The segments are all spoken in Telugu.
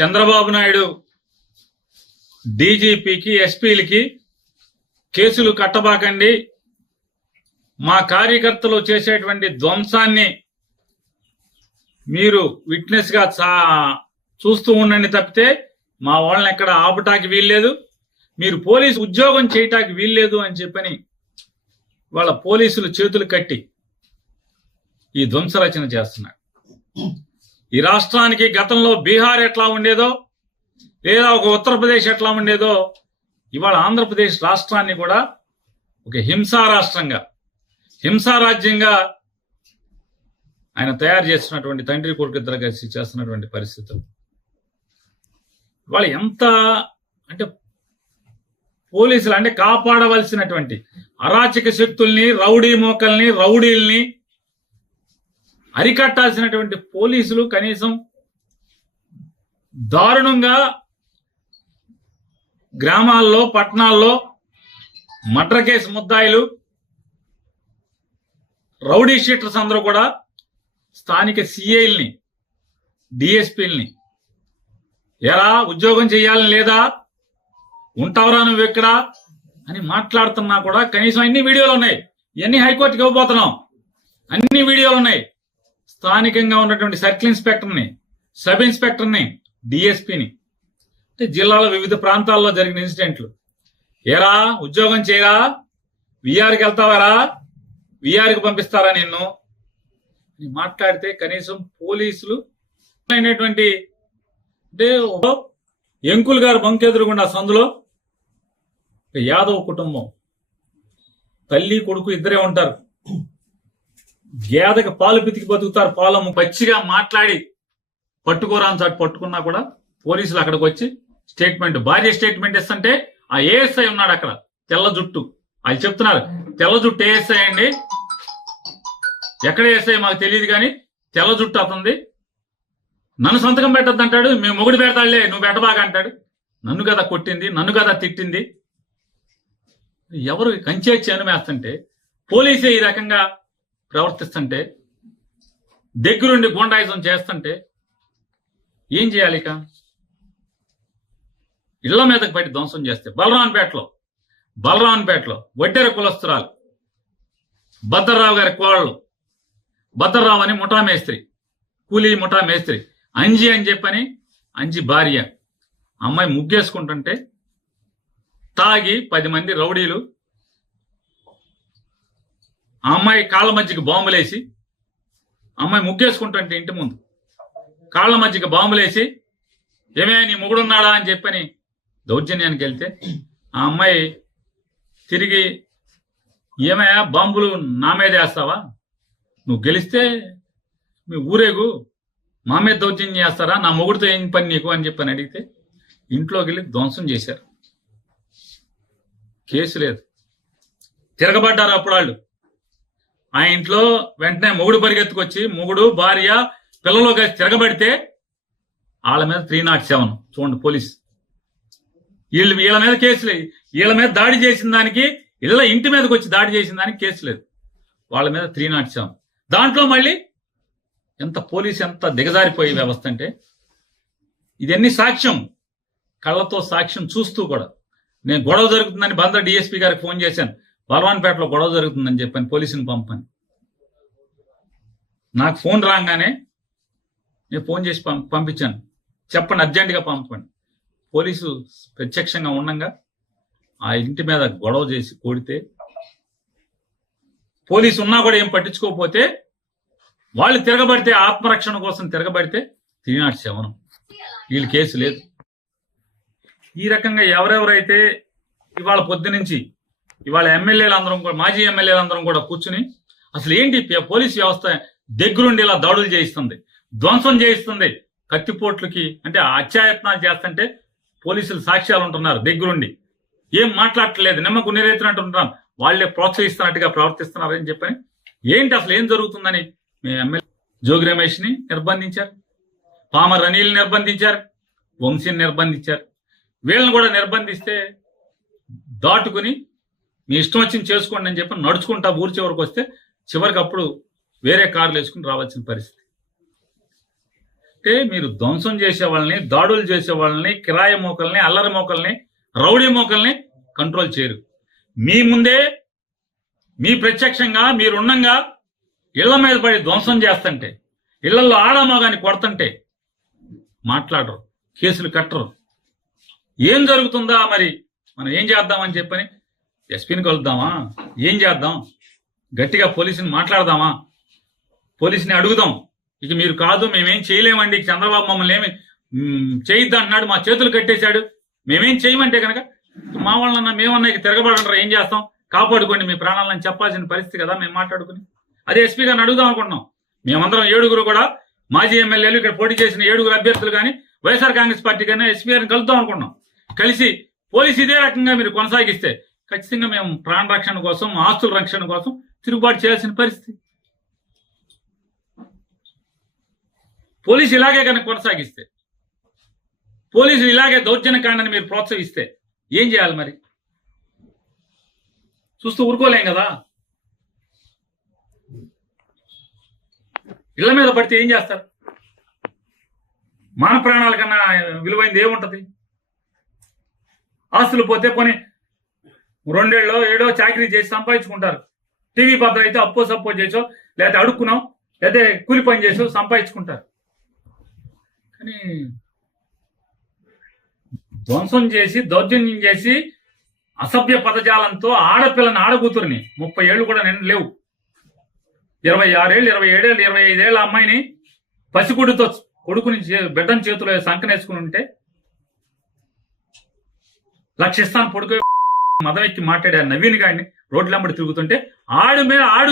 చంద్రబాబు నాయుడు డీజీపీకి ఎస్పీలకి కేసులు కట్టబాకండి. మా కార్యకర్తలు చేసేటువంటి ధ్వంసాన్ని మీరు విట్నెస్గా చా- చూస్తూ ఉండండి తప్పితే మా వాళ్ళని ఎక్కడ ఆపటానికి వీల్లేదు. మీరు పోలీసు ఉద్యోగం చేయటానికి వీల్లేదు అని చెప్పని వాళ్ళ పోలీసులు చేతులు కట్టి ఈ ధ్వంస రచన చేస్తున్నారు. ఈ రాష్ట్రానికి గతంలో బీహార్ ఎట్లా ఉండేదో లేదా ఒక ఉత్తరప్రదేశ్ ఎట్లా ఉండేదో ఇవాళ ఆంధ్రప్రదేశ్ రాష్ట్రాన్ని కూడా ఒక హింసా రాష్ట్రంగా హింసా రాజ్యంగా ఆయన తయారు చేస్తున్నటువంటి తండ్రి కొడుకు ఇద్దరు కలిసి చేస్తున్నటువంటి పరిస్థితులు. వాళ్ళు ఎంత అంటే పోలీసులు అంటే కాపాడవలసినటువంటి అరాచక శక్తుల్ని రౌడీ మోకల్ని రౌడీల్ని అరికట్టాల్సినటువంటి పోలీసులు కనీసం దారుణంగా గ్రామాల్లో పట్టణాల్లో మర్డర్ కేసు ముద్దాయిలు రౌడీ షీటర్స్ అందరూ కూడా స్థానిక సిఐల్ని డిఎస్పీల్ని ఎరా ఉద్యోగం చేయాలని లేదా? ఉంటావరా నువ్వు ఎక్కడ? అని మాట్లాడుతున్నా కూడా కనీసం అన్ని వీడియోలు ఉన్నాయి. ఇవన్నీ హైకోర్టుకి ఇవ్వబోతున్నాం. అన్ని వీడియోలు ఉన్నాయి. స్థానికంగా ఉన్నటువంటి సర్కిల్ ఇన్స్పెక్టర్ని సబ్ ఇన్స్పెక్టర్ని డిఎస్పీని. అంటే జిల్లాలో వివిధ ప్రాంతాల్లో జరిగిన ఇన్సిడెంట్లు. ఏరా? ఉద్యోగం చేయరా? విఆర్కి వెళ్తావారా? విఆర్కి పంపిస్తారా నిన్ను? మాట్లాడితే కనీసం పోలీసులు అయినటువంటి అంటే ఎంకుల్ గారు బంకెదురుగుండా సందులో. యాదవ్ కుటుంబం. తల్లి కొడుకు ఇద్దరే ఉంటారు. గేదకి పాలు పితికి బతుకుతారు. పాలము పచ్చిగా మాట్లాడి పట్టుకోరా అని చాటు పట్టుకున్నా కూడా పోలీసులు అక్కడికి వచ్చి స్టేట్మెంట్ భార్య స్టేట్మెంట్ ఇస్తుంటే ఆ ఏఎస్ఐ ఉన్నాడు అక్కడ తెల్ల జుట్టు. అది చెప్తున్నారు తెల్ల జుట్టు ఏఎస్ఐ అండి. ఎక్కడ ఏఎస్ఐ మాకు తెలియదు కానీ తెల్ల జుట్టు అతంది నన్ను సంతకం పెట్టద్దు అంటాడు మేము మొగుడు పెడతాడులే నువ్వు పెట్టబాగా అంటాడు. నన్ను కదా కొట్టింది నన్ను కదా తిట్టింది. ఎవరు కంచే చేనుమేస్తుంటే పోలీసే ఈ రకంగా ప్రవర్తిస్తుంటే దగ్గరుండి గుండాయిజం చేస్తుంటే ఏం చేయాలి ఇక? ఇళ్ళ మీదకి బయట ధ్వంసం చేస్తే బలరాన్పేటలో బలరాన్పేటలో వడ్డెర కులస్తురాలు భద్రరావు గారి కోళ్ళు భద్రరావు అని ముఠా మేస్త్రి కూలీ ముఠా మేస్త్రి అంజి అని చెప్పని అంజి భార్య. అమ్మాయి ముగ్గేసుకుంటుంటే తాగి పది మంది రౌడీలు ఆ అమ్మాయి కాళ్ళ మధ్యకి బాంబులేసి అమ్మాయి ముగ్గేసుకుంటుంటే ఇంటి ముందు. కాళ్ళ మధ్యకి బాంబులేసి ఏమే నీ మొగుడున్నాడా అని చెప్పని దౌర్జన్యానికి వెళ్తే ఆ అమ్మాయి తిరిగి ఏమయ్యా బాంబులు నా మీద వేస్తావా? నువ్వు గెలిస్తే మీ ఊరేగు మా మీద దౌర్జన్యం చేస్తారా? నా మొగుడితో ఏం పని నీకు అని చెప్పని అడిగితే ఇంట్లోకి వెళ్ళి ధ్వంసం చేశారు. కేసు లేదు. తిరగబడ్డారు అప్పుడు వాళ్ళు. ఆ ఇంట్లో వెంటనే మొగుడు పరిగెత్తుకొచ్చి మొగుడు భార్య పిల్లలు కలిసి తిరగబడితే వాళ్ళ మీద త్రీ నాట్ సెవెన్. చూడండి పోలీస్. వీళ్ళు వీళ్ళ మీద కేసు లేదు. వీళ్ళ మీద దాడి చేసిన దానికి ఇళ్ళ ఇంటి మీదకి వచ్చి దాడి చేసిన దానికి కేసు లేదు. వాళ్ళ మీద త్రీ నాట్ సెవెన్. దాంట్లో మళ్ళీ ఎంత పోలీస్ ఎంత దిగజారిపోయే వ్యవస్థ అంటే ఇదన్నీ సాక్ష్యం? కళ్ళతో సాక్ష్యం చూస్తూ కూడా. నేను గొడవ జరుగుతుందని బంద డిఎస్పీ గారికి ఫోన్ చేశాను. బలవాన్పేటలో గొడవ జరుగుతుందని చెప్పాను పోలీసుని పంపని. నాకు ఫోన్ రాగానే నేను ఫోన్ చేసి పం- పంపించాను. చెప్పండి అర్జెంటుగా పంపండి పోలీసు ప్రత్యక్షంగా ఉండగా ఆ ఇంటి మీద గొడవ చేసి కొడితే పోలీసు ఉన్నా కూడా ఏం పట్టించుకోకపోతే వాళ్ళు తిరగబడితే ఆత్మరక్షణ కోసం తిరగబడితే త్రీ నాట్ సెవెన్ వీళ్ళు కేసు లేదు. ఈ రకంగా ఎవరెవరైతే ఇవాళ పొద్దు నుంచి ఇవాళ ఎమ్మెల్యేలు అందరం కూడా మాజీ ఎమ్మెల్యేలు అందరం కూడా కూర్చుని అసలు ఏంటి పోలీస్ వ్యవస్థ దగ్గరుండి ఇలా దాడులు చేయిస్తుంది ధ్వంసం చేయిస్తుంది కత్తిపోట్లకి అంటే అత్యాయత్నాలు చేస్తుంటే పోలీసులు సాక్ష్యాలు ఉంటున్నారు దగ్గరుండి. ఏం మాట్లాడట్లేదు నిమ్మకు నీరెత్తినట్టు ఉంటున్నాం వాళ్ళే ప్రోత్సహిస్తున్నట్టుగా ప్రవర్తిస్తున్నారని చెప్పని. ఏంటి అసలు ఏం జరుగుతుందని? మీ ఎమ్మెల్యే జోగి రమేష్ని నిర్బంధించారు పామర్ రనీల్ నిర్బంధించారు వంశీని నిర్బంధించారు. వీళ్ళని కూడా నిర్బంధిస్తే దాటుకుని మీ ఇష్టం వచ్చింది చేసుకోండి అని చెప్పి నడుచుకుంటా ఊరి చివరికి వస్తే చివరికి అప్పుడు వేరే కార్లు వేసుకుని రావాల్సిన పరిస్థితి. అంటే మీరు ధ్వంసం చేసే వాళ్ళని దాడులు చేసే వాళ్ళని కిరాయి మోకల్ని అల్లరి మోకల్ని రౌడీ మోకల్ని కంట్రోల్ చేయరు. మీ ముందే మీ ప్రత్యక్షంగా మీరున్నంగా ఇళ్ళ మీద పడి ధ్వంసం చేస్తుంటే ఇళ్ళలో ఆడమోగాని కొడుతుంటే మాట్లాడరు కేసులు కట్టరు. ఏం జరుగుతుందా మరి? మనం ఏం చేద్దామని చెప్పని ఎస్పీని కలుద్దామా? ఏం చేద్దాం? గట్టిగా పోలీసుని మాట్లాడదామా? పోలీసుని అడుగుదాం. ఇక మీరు కాదు మేమేం చేయలేమండి. చంద్రబాబు మమ్మల్ని ఏమి మ్, చేయొద్దు మా చేతులు కట్టేశాడు. మేమేం చేయమంటే కనుక మా వాళ్ళన్నా మేమన్నా ఇక తిరగబడంటారా ఏం చేస్తాం? కాపాడుకోండి మీ ప్రాణాలను చెప్పాల్సిన పరిస్థితి కదా మేము మాట్లాడుకుని. అదే ఎస్పీ గారిని అడుగుదాం అనుకుంటున్నాం. మేమందరం ఏడుగురు కూడా మాజీ ఎమ్మెల్యేలు ఇక్కడ పోటీ చేసిన ఏడుగురు అభ్యర్థులు కానీ వైఎస్ఆర్ కాంగ్రెస్ పార్టీ కానీ ఎస్పీ గారిని కలుద్దాం అనుకున్నాం కలిసి పోలీసు ఇదే రకంగా మీరు కొనసాగిస్తే ఖచ్చితంగా మేము ప్రాణ రక్షణ కోసం ఆస్తుల రక్షణ కోసం తిరుగుబాటు చేయాల్సిన పరిస్థితి. పోలీసు ఇలాగే కనుక కొనసాగిస్తే పోలీసులు ఇలాగే దౌర్జన్యకాండని మీరు ప్రోత్సహిస్తే ఏం చేయాలి మరి? చూస్తూ ఊరుకోలేం కదా? ఇళ్ళ మీద పడితే ఏం చేస్తారు? మాన ప్రాణాల కన్నా విలువైంది ఏముంటది? ఆస్తులు పోతే పోనీ రెండేళ్ళో ఏడో చాకరీ చేసి సంపాదించుకుంటారు. టీవీ పాత్ర అయితే అప్పో సప్పో చేసో లేకపోతే అడుక్కున్నాం లేకపోతే కూలి పని చేసో సంపాదించుకుంటారు. కానీ ధ్వంసం చేసి దౌర్జన్యం చేసి అసభ్య పదజాలంతో ఆడపిల్లని ఆడకూతురిని ముప్పై ఏళ్ళు కూడా నేను లేవు. ఇరవై ఆరేళ్ళు ఇరవై ఏడేళ్ళు ఇరవై ఐదేళ్ళ అమ్మాయిని పసిగుడితో కొడుకుని బిడ్డని చేతిలో సంకనేసుకుని ఉంటే లక్షిస్తాను పొడుకు మదం ఎక్కి మాట్లాడారు నవీన్ గారిని రోడ్లమ్మడి తిరుగుతుంటే ఆడు మీద ఆడు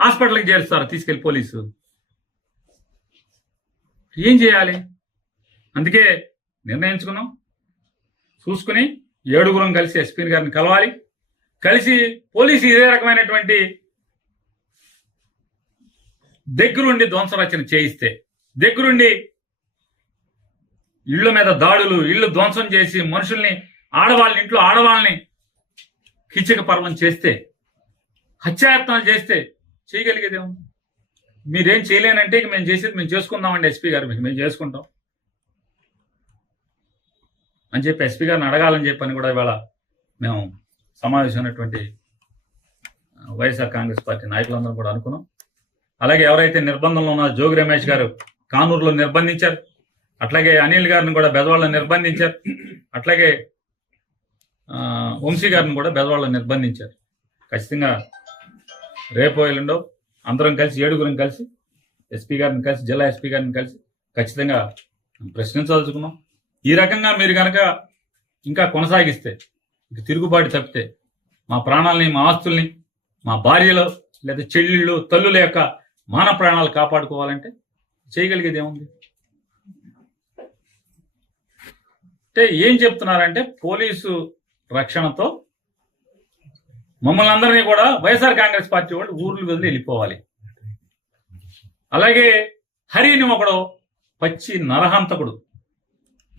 హాస్పిటల్కి చేరుస్తారు తీసుకెళ్ళి పోలీసు. ఏం చేయాలి? అందుకే నిర్ణయించుకున్నాం. చూసుకుని ఏడుగురం కలిసి ఎస్పీ గారిని కలవాలి. కలిసి పోలీసు ఇదే రకమైనటువంటి దగ్గరుండి ధ్వంసరచన చేయిస్తే దగ్గరుండి ఇళ్ళ మీద దాడులు ఇళ్ళు ధ్వంసం చేసి మనుషుల్ని ఆడవాళ్ళని ఇంట్లో ఆడవాళ్ళని కిచక పర్వం చేస్తే హత్యాయత్నాలు చేస్తే చేయగలిగేదేమో మీరేం చేయలేనంటే ఇక మేము చేసేది మేము చేసుకుందామండి ఎస్పీ గారు మీకు మేము చేసుకుంటాం. అని చెప్పి ఎస్పీ గారిని అడగాలని చెప్పని కూడా ఇవాళ మేము సమావేశమైనటువంటి వైఎస్ఆర్ కాంగ్రెస్ పార్టీ నాయకులందరం కూడా అనుకున్నాం. అలాగే ఎవరైతే నిర్బంధంలో ఉన్నారో జోగి రమేష్ గారు కానూరులో నిర్బంధించారు. అట్లాగే అనిల్ గారిని కూడా బెదవాళ్ళని నిర్బంధించారు. అట్లాగే వంశీ గారిని కూడా బెదవాళ్ళని నిర్బంధించారు. ఖచ్చితంగా రేపు ఎల్లుండో అందరం కలిసి ఏడుగురం కలిసి ఎస్పీ గారిని కలిసి జిల్లా ఎస్పీ గారిని కలిసి ఖచ్చితంగా ప్రశ్నించదలుచుకున్నాం. ఈ రకంగా మీరు కనుక ఇంకా కొనసాగిస్తే ఇక తిరుగుబాటు తప్పితే మా ప్రాణాలని మా ఆస్తుల్ని మా భార్యలు లేదా చెల్లెళ్ళు తల్లుల యొక్క మాన ప్రాణాలు కాపాడుకోవాలంటే చేయగలిగేది ఏముంది అంటే ఏం చెప్తున్నారంటే పోలీసు రక్షణతో మమ్మల్ని అందరినీ కూడా వైఎస్ఆర్ కాంగ్రెస్ పార్టీ వాళ్ళు ఊర్లు వదిలి వెళ్ళిపోవాలి. అలాగే హరిని ఒకడు పచ్చి నరహంతకుడు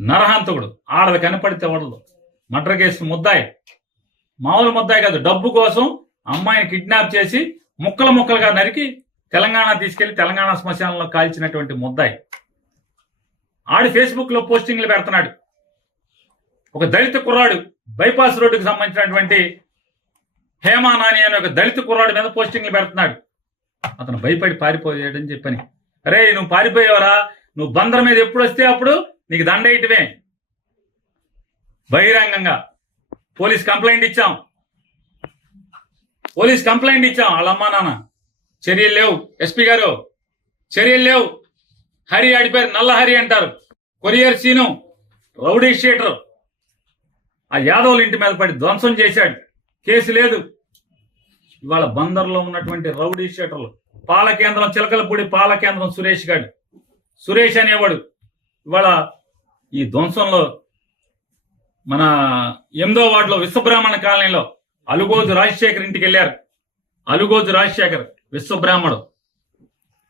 నరహంతకుడు ఆడది కనపడితే వడదు మర్డర్ కేసు ముద్దాయి. మామూలు ముద్దాయి కాదు డబ్బు కోసం అమ్మాయిని కిడ్నాప్ చేసి ముక్కలు ముక్కలుగా నరికి తెలంగాణ తీసుకెళ్ళి తెలంగాణ శ్మశానంలో కాల్చినటువంటి ముద్దాయి. ఆడు ఫేస్బుక్లో పోస్టింగ్లు పెడుతున్నాడు. ఒక దళిత కుర్రాడు బైపాస్ రోడ్డుకు సంబంధించినటువంటి హేమా నాని అనే ఒక దళిత కుర్రాడి మీద పోస్టింగ్లు పెడుతున్నాడు. అతను భయపడి పారిపోయాడని చెప్పని. అరే నువ్వు పారిపోయావరా? నువ్వు బందర్ మీద ఎప్పుడు వస్తే అప్పుడు నీకు దండేయటమే బహిరంగంగా పోలీస్ కంప్లైంట్ ఇచ్చాం. పోలీస్ కంప్లైంట్ ఇచ్చాం. వాళ్ళ అమ్మా నాన్న. చర్యలు లేవు. ఎస్పీ గారు చర్యలు లేవు. హరి ఆడిపోయారు నల్ల హరి అంటారు. Courier Seenu rowdy sheeter. ఆ యాదవుల ఇంటి మీద పడి ధ్వంసం చేశాడు. కేసు లేదు. ఇవాళ బందర్లో ఉన్నటువంటి రౌడీ షేటర్లు పాల కేంద్రం చిలకలపూడి పాల కేంద్రం సురేష్ గారు సురేష్ అనేవాడు ఇవాళ ఈ ధ్వంసంలో మన ఎనిమిదో వార్డులో విశ్వబ్రాహ్మణ కాలనీలో అలుగోజు రాజశేఖర్ ఇంటికి వెళ్ళారు. అలుగోజు రాజశేఖర్ విశ్వబ్రాహ్మడు.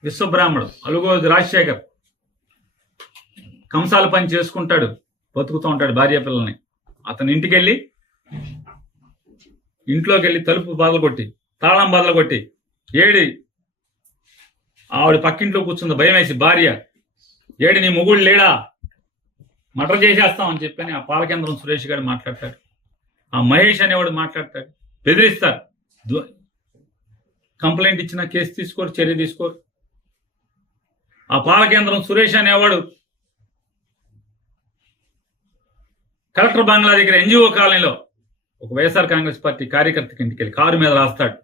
విశ్వబ్రాహ్మడు అలుగోజు రాజశేఖర్. కంసాల పని చేసుకుంటాడు బతుకుతూ ఉంటాడు భార్య పిల్లల్ని. అతని ఇంటికి వెళ్ళి ఇంట్లోకి వెళ్ళి తలుపు బాధలు కొట్టి తాళం బాధలు కొట్టి ఏడి ఆవిడ పక్కింట్లో కూర్చుంది భయం వేసి భార్య ఏడి నీ మొగుడు లేడా? మటర్ చేసేస్తామని చెప్పని ఆ పాలకేంద్రం సురేష్ గారు మాట్లాడతాడు ఆ మహేష్ అనేవాడు మాట్లాడతాడు. బెదిరిస్తారు. కంప్లైంట్ ఇచ్చిన కేసు తీసుకోరు చర్య తీసుకోరు. ఆ పాలకేంద్రం సురేష్ అనేవాడు కలెక్టర్ బంగ్లా దగ్గర ఎన్జిఓ కాలనీలో ఒక వైఎస్ఆర్ కాంగ్రెస్ పార్టీ కార్యకర్తకి ఇంటికి వెళ్ళి కారు మీద రాస్తాడు.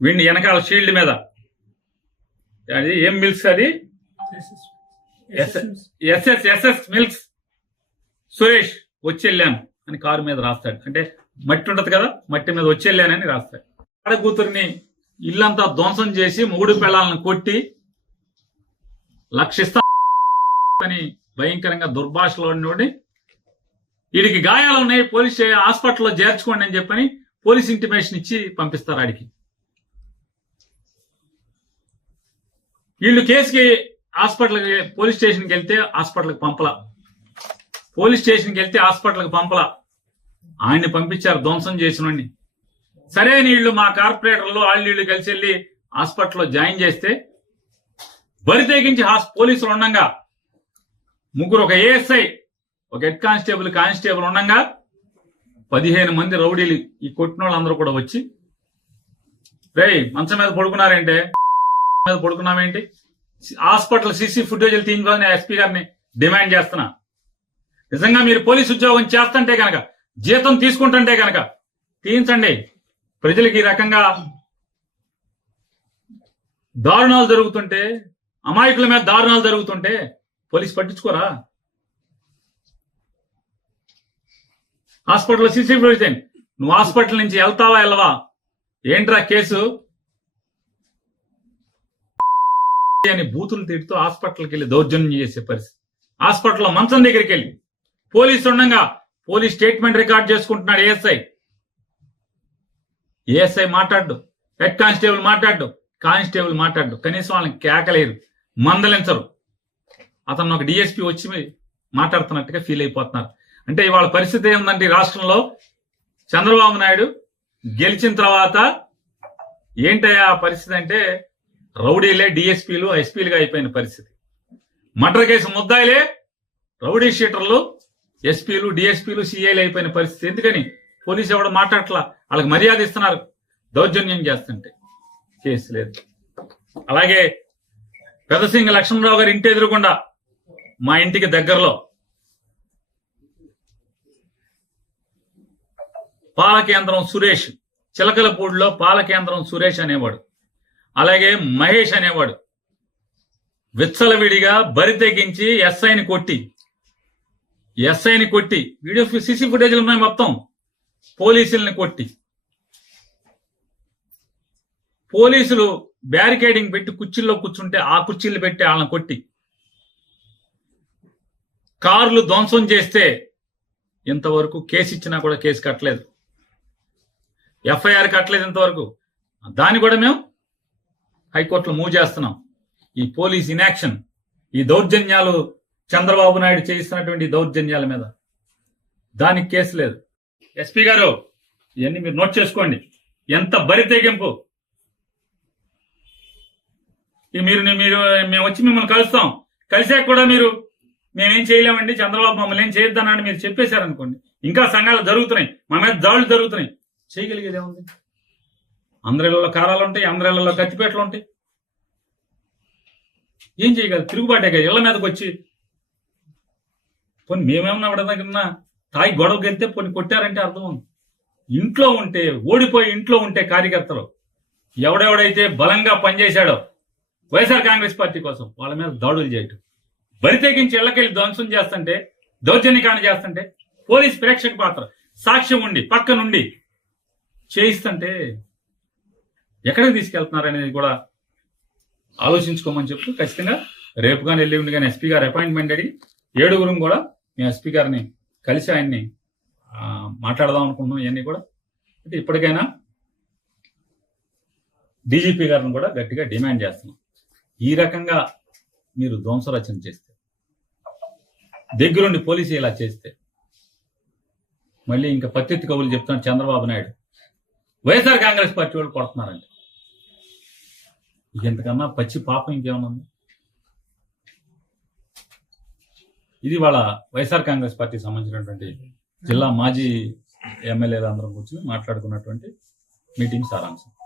వీడిని వెనకాల షీల్డ్ మీద. అది ఏం మిల్క్స్ అది? SS SS milks. సురేష్ వచ్చి వెళ్ళాను అని కారు మీద రాస్తాడు. అంటే మట్టి ఉంటది కదా మట్టి మీద వచ్చి వెళ్ళానని రాస్తాడు. ఆడ కూతుర్ని ఇల్లంతా ధ్వంసం చేసి మొగుడు పిల్లలను కొట్టి లక్షిస్తా అని భయంకరంగా దుర్భాషలో ఉన్నోడిని వీడికి గాయాలు ఉన్నాయి పోలీస్ స్టే- హాస్పిటల్లో చేర్చుకోండి అని చెప్పని పోలీస్ ఇంటిమేషన్ ఇచ్చి పంపిస్తారు ఆడికి. వీళ్ళు కేసుకి హాస్పిటల్కి పోలీస్ స్టేషన్కి వెళ్తే హాస్పిటల్కి పంపల. పోలీస్ స్టేషన్కి వెళ్తే హాస్పిటల్కి పంపలా. ఆయన్ని పంపించారు ధ్వంసం చేసిన సరే వీళ్ళు మా కార్పొరేటర్లు వాళ్ళు వీళ్ళు కలిసి వెళ్ళి హాస్పిటల్లో జాయిన్ చేస్తే బరి తెగించి పోలీసులు ఉండగా ముగ్గురు ఒక ఏఎస్ఐ ఒక హెడ్ కానిస్టేబుల్ కానిస్టేబుల్ ఉండగా పదిహేను మంది రౌడీలు ఈ కొట్టిన వాళ్ళందరూ కూడా వచ్చి రేయ్ మంచం మీద పడుకున్నారంటే? మీద పడుకున్నామేంటి హాస్పిటల్ సీసీ ఫుటేజీలు తీయించుకోవాలని ఎస్పీ గారిని డిమాండ్ చేస్తున్నా. నిజంగా మీరు పోలీస్ ఉద్యోగం చేస్తుంటే గనక జీతం తీసుకుంటుంటే కనుక తీయించండి. ప్రజలకి ఈ రకంగా దారుణాలు జరుగుతుంటే అమాయకుల మీద దారుణాలు జరుగుతుంటే పోలీస్ పట్టించుకోరా? హాస్పిటల్ సిసి ఫుటేజ్ నువ్వు హాస్పిటల్ నుంచి వెళ్తావా వెళ్ళవా? ఏంట్రా కేసు? అని బూతులు తిడుతూ హాస్పిటల్కి వెళ్ళి దౌర్జన్యం చేసే పరిస్థితి. హాస్పిటల్లో మంచం దగ్గరికి వెళ్ళి. పోలీసు ఉండగా పోలీస్ స్టేట్మెంట్ రికార్డ్ చేసుకుంటున్నాడు ఏఎస్ఐ. ఏఎస్ఐ మాట్లాడు హెడ్ కానిస్టేబుల్ మాట్లాడు కానిస్టేబుల్ మాట్లాడు కనీసం వాళ్ళని కేకలేరు. మందలించరు. అతను ఒక డిఎస్పీ వచ్చి మాట్లాడుతున్నట్టుగా ఫీల్ అయిపోతున్నారు. అంటే ఇవాళ పరిస్థితి ఏముందంటే ఈ రాష్ట్రంలో చంద్రబాబు నాయుడు గెలిచిన తర్వాత ఏంటయ్యా ఆ పరిస్థితి అంటే రౌడీలే డిఎస్పీలు ఎస్పీలుగా అయిపోయిన పరిస్థితి. మర్డర్ కేసు ముద్దాయిలే రౌడీ షీటర్లు ఎస్పీలు డిఎస్పీలు సిఐలు అయిపోయిన పరిస్థితి. ఎందుకని? పోలీసు ఎవడు మాట్లాడట్లా? వాళ్ళకి మర్యాద ఇస్తున్నారు. దౌర్జన్యం చేస్తుంటే కేసు లేదు. అలాగే పెదసింగ లక్ష్మణరావు గారి ఇంటి ఎదురుకుండా మా ఇంటికి దగ్గరలో పాలకేంద్రం సురేష్. చిలకలపూడిలో పాలకేంద్రం సురేష్ అనేవాడు. అలాగే మహేష్ అనేవాడు. విచ్చలవిడిగా బరి తెగించి ఎస్ఐని కొట్టి ఎస్ఐని కొట్టి వీడియో సీసీ ఫుటేజ్లు ఉన్నాయి మొత్తం పోలీసుల్ని కొట్టి. పోలీసులు బ్యారికేడింగ్ పెట్టి కుర్చీల్లో కూర్చుంటే ఆ కుర్చీలు పెట్టి వాళ్ళని కొట్టి. కార్లు ధ్వంసం చేస్తే ఇంతవరకు కేసు ఇచ్చినా కూడా కేసు కట్టలేదు. ఎఫ్ఐఆర్ కట్టలేదు ఇంతవరకు. దాన్ని కూడా మేము హైకోర్టులో మూవ్ చేస్తున్నాం. ఈ పోలీస్ ఇన్యాక్షన్ ఈ దౌర్జన్యాలు చంద్రబాబు నాయుడు చేయిస్తున్నటువంటి దౌర్జన్యాల మీద. దానికి కేసు లేదు. ఎస్పీ గారు ఇవన్నీ మీరు నోట్ చేసుకోండి. ఎంత బరి తెగింపు. మీరు మీరు మేము వచ్చి మిమ్మల్ని కలుస్తాం. కలిసాక కూడా మీరు మేమేం చేయలేమండి చంద్రబాబు మమ్మల్ని ఏం చేయొద్దన్నాడు మీరు చెప్పేశారనుకోండి. ఇంకా సంఘాలు జరుగుతున్నాయి. మా మీద దాడులు జరుగుతున్నాయి. చేయగలిగేది ఏముంది? అందరిలో కారాలు ఉంటాయి అందరిలో కత్తిపేటలు ఉంటాయి. ఏం చేయగలరు? తిరుగుబాటే కదా ఇళ్ళ మీదకి వచ్చి. పోనీ మేమేమన్నా ఆవిడ దగ్గర తాగి గొడవకి వెళ్తే పోనీ కొట్టారంటే అర్థం ఉంది. ఇంట్లో ఉంటే ఓడిపోయి ఇంట్లో ఉంటే కార్యకర్తలు ఎవడెవడైతే బలంగా పనిచేశాడో వైఎస్ఆర్ కాంగ్రెస్ పార్టీ కోసం వాళ్ళ మీద దాడులు చేయటం. బరితెగించి ఇళ్ళకెళ్ళి ధ్వంసం చేస్తుంటే దౌర్జన్యకాండ చేస్తుంటే పోలీస్ ప్రేక్షక పాత్ర సాక్ష్యం ఉండి పక్క నుండి చేయిస్తుంటే ఎక్కడికి తీసుకెళ్తున్నారు అనేది కూడా ఆలోచించుకోమని చెప్తూ ఖచ్చితంగా రేపు కానీ ఎల్లుండి కానీ ఎస్పీ గారు అపాయింట్మెంట్ అడిగి ఏడుగురం కూడా మేము ఎస్పీ గారిని కలిసి ఆయన్ని మాట్లాడదాం అనుకుంటున్నాం ఇవన్నీ కూడా. అయితే ఇప్పటికైనా డీజీపీ గారిని కూడా గట్టిగా డిమాండ్ చేస్తున్నాం. ఈ రకంగా మీరు ధ్వంసరచన చేస్తే దగ్గరుండి పోలీసు ఇలా చేస్తే మళ్ళీ ఇంకా పత్తిత్తి కవులు చెప్తాను చంద్రబాబు నాయుడు. వైఎస్ఆర్ కాంగ్రెస్ పార్టీ వాళ్ళు కొడుతున్నారండి. ఇంతకన్నా పచ్చి పాపం ఇంకేమన్నా ఇది వాళ్ళ వైఎస్ఆర్ కాంగ్రెస్ పార్టీకి సంబంధించినటువంటి జిల్లా మాజీ ఎమ్మెల్యేలు అందరం కూర్చొని మాట్లాడుకున్నటువంటి మీటింగ్ సారాంశం.